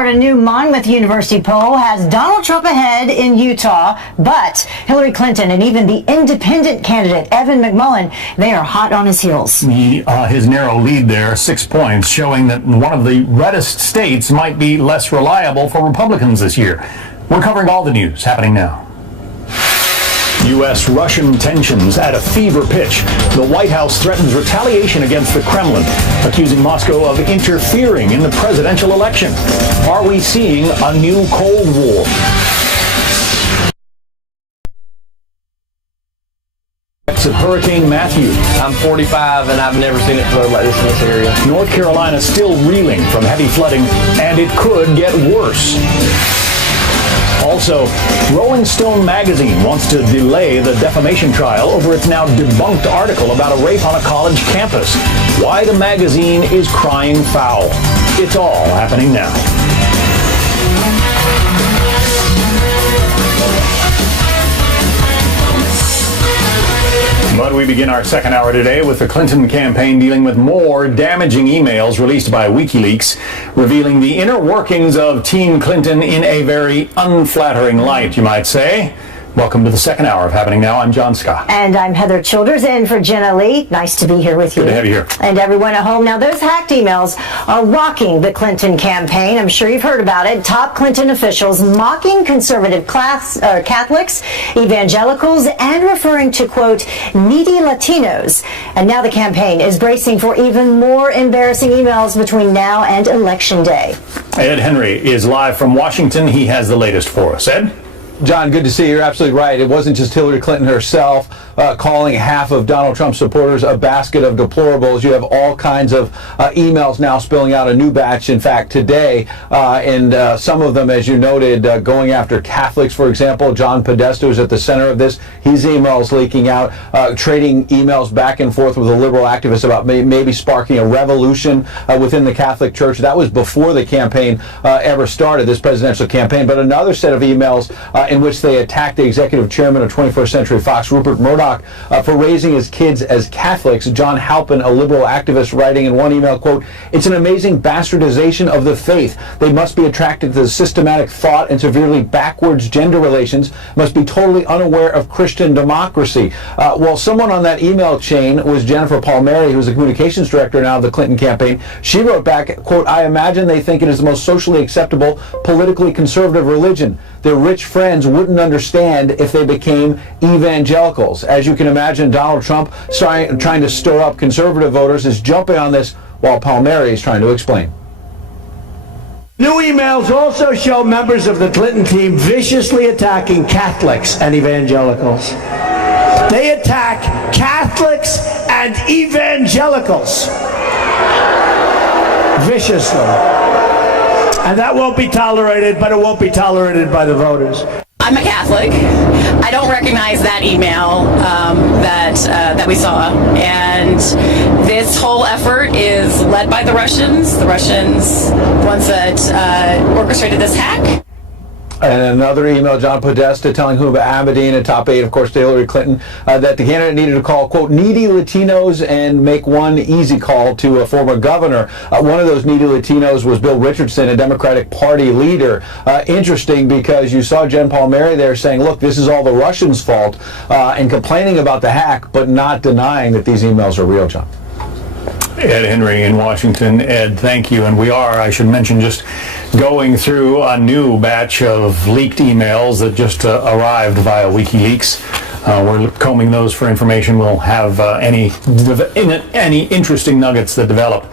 A new Monmouth University poll has Donald Trump ahead in Utah, but Hillary Clinton and even the independent candidate, Evan McMullin, they are hot on his heels. His narrow lead there, 6 points, showing that one of the reddest states might be less reliable for Republicans this year. We're covering all the news happening now. U.S.-Russian tensions at a fever pitch. The White House threatens retaliation against the Kremlin, accusing Moscow of interfering in the presidential election. Are we seeing a new Cold War? Of Hurricane Matthew. I'm 45 and I've never seen it flood like this in this area. North Carolina still reeling from heavy flooding, and it could get worse. Also, Rolling Stone magazine wants to delay the defamation trial over its now debunked article about a rape on a college campus. Why the magazine is crying foul. It's all happening now. But we begin our second hour today with the Clinton campaign dealing with more damaging emails released by WikiLeaks, revealing the inner workings of Team Clinton in a very unflattering light, you might say. Welcome to the second hour of Happening Now. I'm John Scott. And I'm Heather Childers, in for Jenna Lee. Nice to be here with you. Good to have you here. And everyone at home. Now, those hacked emails are rocking the Clinton campaign. I'm sure you've heard about it. Top Clinton officials mocking conservative Catholics, evangelicals, and referring to, quote, needy Latinos. And now the campaign is bracing for even more embarrassing emails between now and Election Day. Ed Henry is live from Washington. He has the latest for us. Ed? John, good to see you. You're absolutely right. It wasn't just Hillary Clinton herself calling half of Donald Trump's supporters a basket of deplorables. You have all kinds of emails now spilling out, a new batch, in fact, today. And some of them, as you noted, going after Catholics, for example. John Podesta is at the center of this. His emails leaking out, trading emails back and forth with a liberal activist about maybe sparking a revolution within the Catholic Church. That was before the campaign ever started, this presidential campaign. But another set of emails in which they attacked the executive chairman of 21st Century Fox, Rupert Murdoch, for raising his kids as Catholics. John Halpin, a liberal activist, writing in one email, quote, "It's an amazing bastardization of the faith. They must be attracted to the systematic thought and severely backwards gender relations, must be totally unaware of Christian democracy." Well, someone on that email chain was Jennifer Palmieri, who's the communications director now of the Clinton campaign. She wrote back, quote, "I imagine they think it is the most socially acceptable, politically conservative religion. Their rich friends wouldn't understand if they became evangelicals." As you can imagine, Donald Trump, trying to stir up conservative voters, is jumping on this while Palmieri is trying to explain. New emails also show members of the Clinton team viciously attacking Catholics and evangelicals. They attack Catholics and evangelicals viciously. And that won't be tolerated, but it won't be tolerated by the voters. I'm a Catholic. I don't recognize that email that we saw. And this whole effort is led by the Russians. The Russians, ones that orchestrated this hack. And another email, John Podesta telling Huma Abedin, a top aide, of course, to Hillary Clinton, that the candidate needed to call, quote, needy Latinos and make one easy call to a former governor. One of those needy Latinos was Bill Richardson, a Democratic Party leader. Interesting, because you saw Jen Palmieri there saying, look, this is all the Russians' fault, and complaining about the hack, but not denying that these emails are real, John. Ed Henry in Washington. Ed, thank you. And we are, I should mention, just going through a new batch of leaked emails that just arrived via WikiLeaks. We're combing those for information. We'll have any interesting nuggets that develop.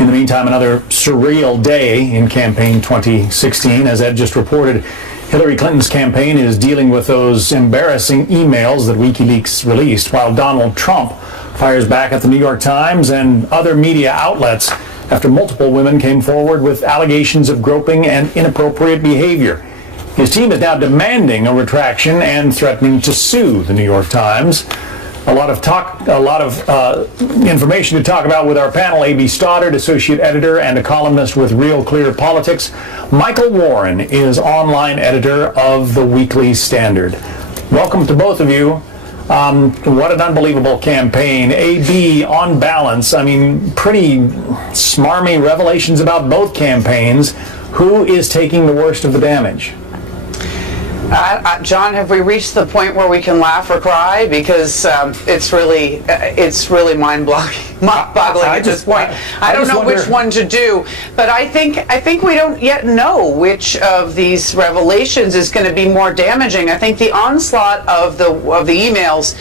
In the meantime, another surreal day in campaign 2016. As Ed just reported, Hillary Clinton's campaign is dealing with those embarrassing emails that WikiLeaks released, while Donald Trump fires back at the New York Times and other media outlets after multiple women came forward with allegations of groping and inappropriate behavior. His team is now demanding a retraction and threatening to sue the New York Times. A lot of information to talk about with our panel. A.B. Stoddard, associate editor and a columnist with Real Clear Politics. Michael Warren is online editor of the Weekly Standard. Welcome to both of you. What an unbelievable campaign. A.B., on balance, I mean, pretty smarmy revelations about both campaigns. Who is taking the worst of the damage? John, have we reached the point where we can laugh or cry? Because it's really mind-boggling at this point. I don't know which one to do, but I think we don't yet know which of these revelations is going to be more damaging. I think the onslaught of the emails,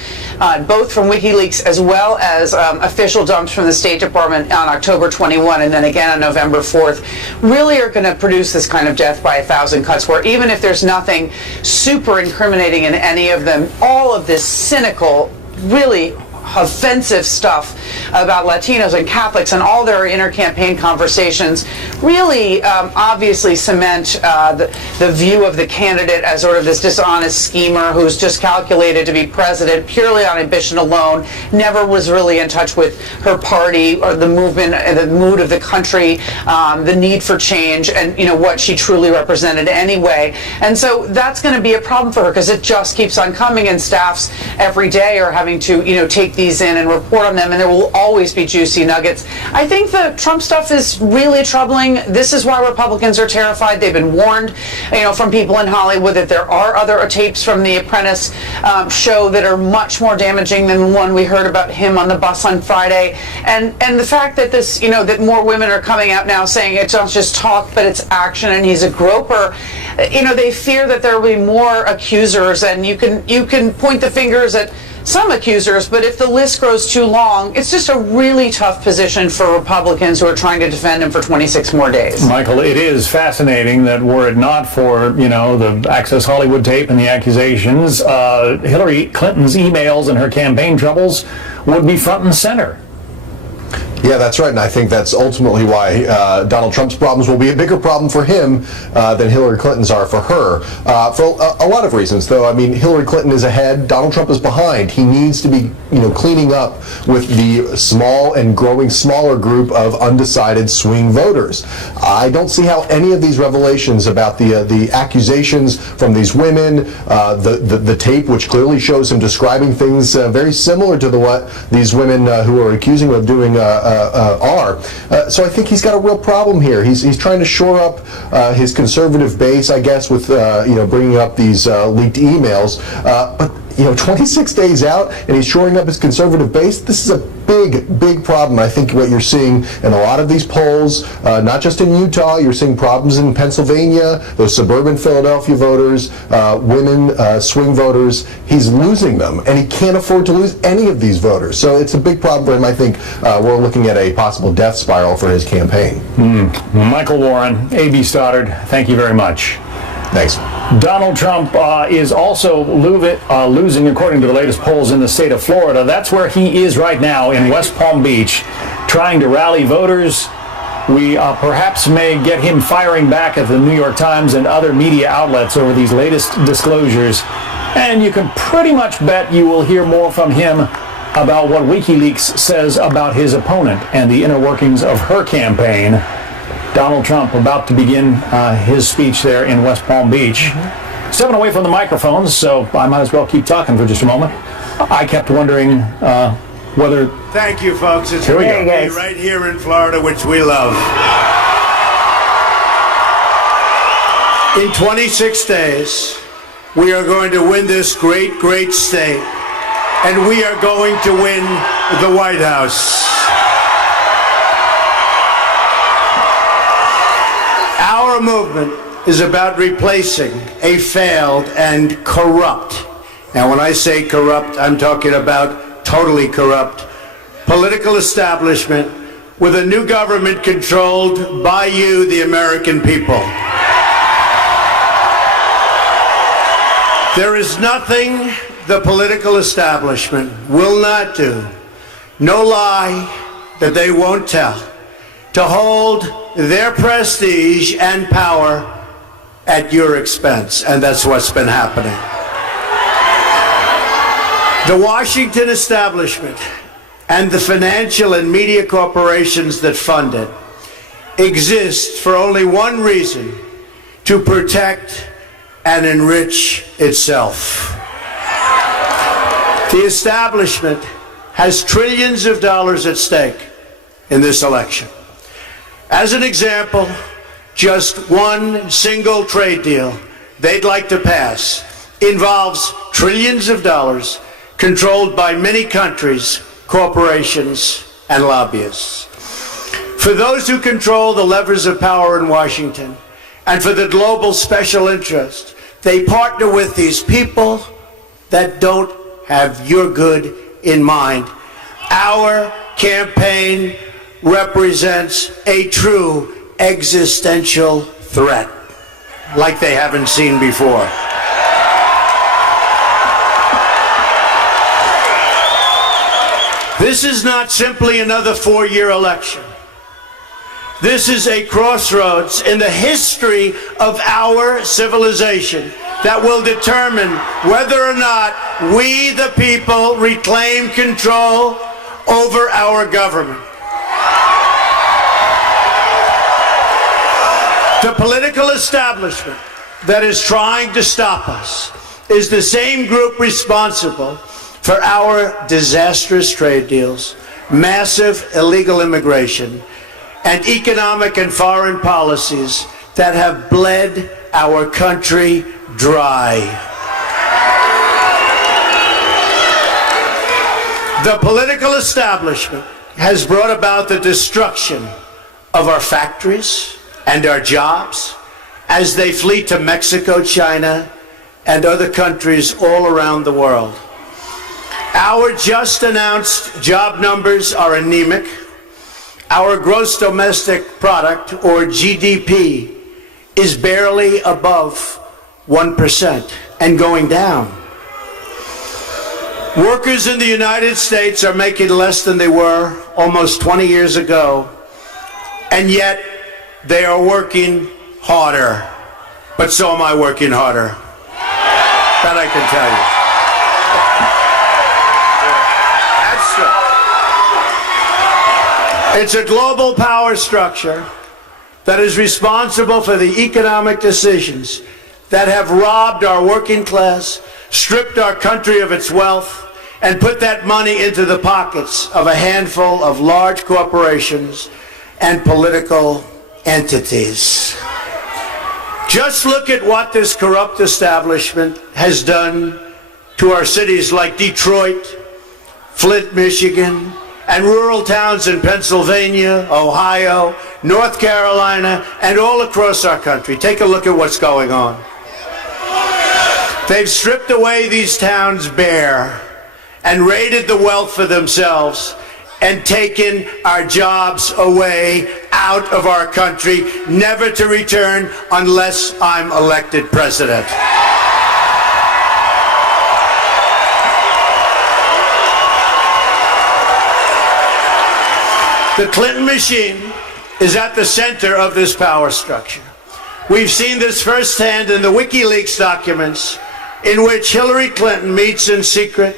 both from WikiLeaks as well as official dumps from the State Department on October 21 and then again on November 4th, really are going to produce this kind of death by 1,000 cuts, where even if there's nothing super incriminating in any of them, all of this cynical, really offensive stuff about Latinos and Catholics and all their inter-campaign conversations really obviously cement the view of the candidate as sort of this dishonest schemer who's just calculated to be president purely on ambition alone, never was really in touch with her party or the movement, the mood of the country, the need for change, and what she truly represented anyway. And so that's going to be a problem for her, because it just keeps on coming, and staffs every day are having to take these in and report on them, and there will always be juicy nuggets. I think the Trump stuff is really troubling. This is why Republicans are terrified. They've been warned, from people in Hollywood that there are other tapes from the Apprentice show that are much more damaging than the one we heard about him on the bus on Friday. And the fact that this, that more women are coming out now saying it's not just talk, but it's action, and he's a groper. They fear that there will be more accusers, and you can point the fingers at some accusers, but if the list grows too long, it's just a really tough position for Republicans who are trying to defend him for 26 more days. Michael, it is fascinating that were it not for, the Access Hollywood tape and the accusations, Hillary Clinton's emails and her campaign troubles would be front and center. Yeah, that's right, and I think that's ultimately why Donald Trump's problems will be a bigger problem for him than Hillary Clinton's are for her. For a lot of reasons, though. I mean, Hillary Clinton is ahead, Donald Trump is behind. He needs to be, cleaning up with the small and growing smaller group of undecided swing voters. I don't see how any of these revelations about the accusations from these women, the tape, which clearly shows him describing things very similar to what these women who are accusing him of doing are. So I think he's got a real problem here. He's trying to shore up his conservative base, I guess, with bringing up these leaked emails. But 26 days out, and he's shoring up his conservative base. This is a big problem. I think what you're seeing in a lot of these polls, not just in Utah, you're seeing problems in Pennsylvania, those suburban Philadelphia voters, women, swing voters. He's losing them, and he can't afford to lose any of these voters. So it's a big problem for him. I think we're looking at a possible death spiral for his campaign. Michael Warren, A.B. Stoddard, thank you very much. Thanks. Donald Trump is also losing, according to the latest polls, in the state of Florida. That's where he is right now, in West Palm Beach, trying to rally voters. We perhaps may get him firing back at the New York Times and other media outlets over these latest disclosures. And you can pretty much bet you will hear more from him about what WikiLeaks says about his opponent and the inner workings of her campaign. Donald Trump about to begin his speech there in West Palm Beach. Stepping away from the microphones, so I might as well keep talking for just a moment. I kept wondering whether... Thank you, folks. It's here we great go. to be right here in Florida, which we love. In 26 days, we are going to win this great state, and we are going to win the White House. Our movement is about replacing a failed and corrupt, and when I say corrupt, I'm talking about totally corrupt, political establishment with a new government controlled by you, the American people. There is nothing the political establishment will not do, no lie that they won't tell, to hold their prestige and power at your expense. And that's what's been happening. The Washington establishment and the financial and media corporations that fund it exist for only one reason: to protect and enrich itself. The establishment has trillions of dollars at stake in this election. As an example, just one single trade deal they'd like to pass involves trillions of dollars controlled by many countries, corporations, and lobbyists. For those who control the levers of power in Washington, and for the global special interest, they partner with these people that don't have your good in mind. Our campaign represents a true existential threat, like they haven't seen before. This is not simply another four-year election. This is a crossroads in the history of our civilization that will determine whether or not we, the people, reclaim control over our government. The political establishment that is trying to stop us is the same group responsible for our disastrous trade deals, massive illegal immigration, and economic and foreign policies that have bled our country dry. The political establishment has brought about the destruction of our factories and our jobs as they flee to Mexico, China, and other countries all around the world. Our just announced job numbers are anemic. Our gross domestic product, or GDP, is barely above 1% and going down. Workers in the United States are making less than they were almost 20 years ago, and yet they are working harder. But so am I working harder. That I can tell you. It's a global power structure that is responsible for the economic decisions that have robbed our working class, stripped our country of its wealth, and put that money into the pockets of a handful of large corporations and political entities. Just look at what this corrupt establishment has done to our cities like Detroit, Flint, Michigan, and rural towns in Pennsylvania, Ohio, North Carolina, and all across our country. Take a look at what's going on. They've stripped away these towns bare and raided the wealth for themselves and taken our jobs away out of our country, never to return unless I'm elected president. The Clinton machine is at the center of this power structure. We've seen this firsthand in the WikiLeaks documents, in which Hillary Clinton meets in secret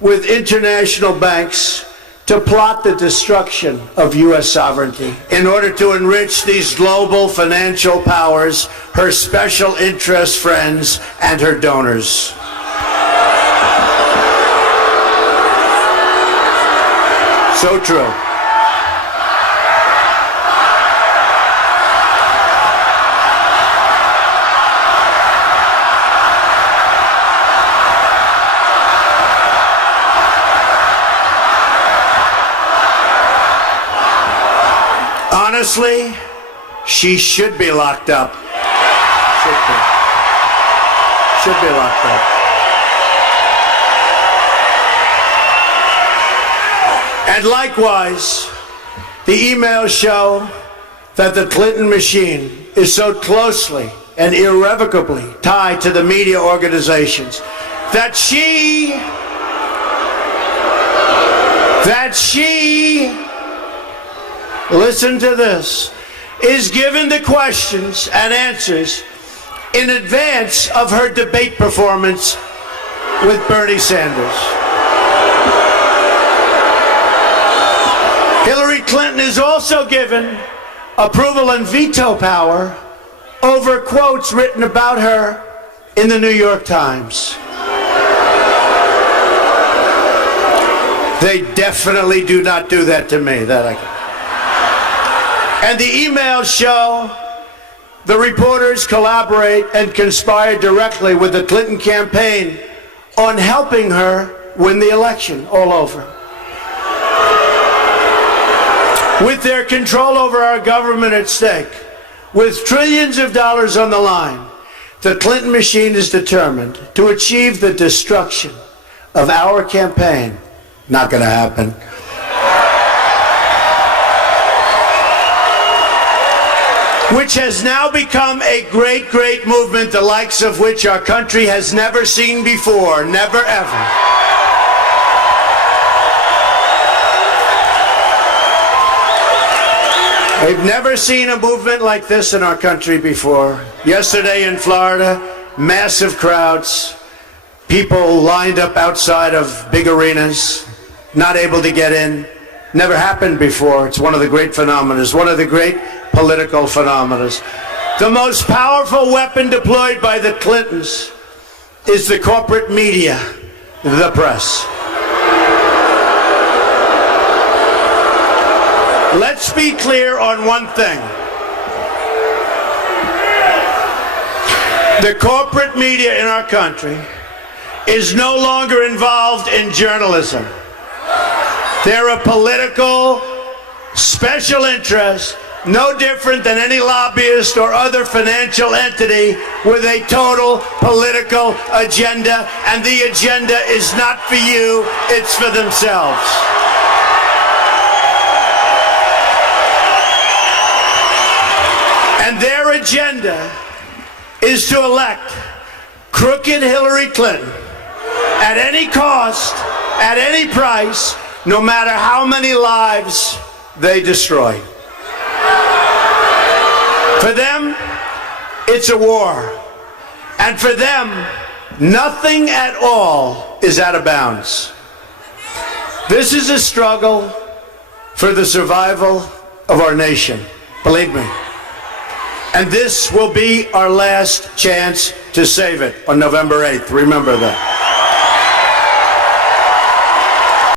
with international banks to plot the destruction of U.S. sovereignty in order to enrich these global financial powers, her special interest friends, and her donors. So true. Honestly, she should be locked up. Should be locked up. And likewise, the emails show that the Clinton machine is so closely and irrevocably tied to the media organizations that she listen to this, is given the questions and answers in advance of her debate performance with Bernie Sanders. Hillary Clinton is also given approval and veto power over quotes written about her in the New York Times. They definitely do not do that to me. And the emails show The reporters collaborate and conspire directly with the Clinton campaign on helping her win the election all over. With their control over our government at stake, with trillions of dollars on the line, the Clinton machine is determined to achieve the destruction of our campaign. Not going to happen. Which has now become a great, great movement, the likes of which our country has never seen before, never ever. We've never seen a movement like this in our country before. Yesterday in Florida, massive crowds, people lined up outside of big arenas, not able to get in. Never happened before. It's one of the great phenomena, one of the great political phenomena. The most powerful weapon deployed by the Clintons is the corporate media, the press. Let's be clear on one thing. The corporate media in our country is no longer involved in journalism. They're a political special interest, no different than any lobbyist or other financial entity with a total political agenda, and the agenda is not for you, it's for themselves. And their agenda is to elect crooked Hillary Clinton at any cost, at any price, no matter how many lives they destroy. For them, it's a war. And for them, nothing at all is out of bounds. This is a struggle for the survival of our nation, believe me. And this will be our last chance to save it on November 8th. Remember that.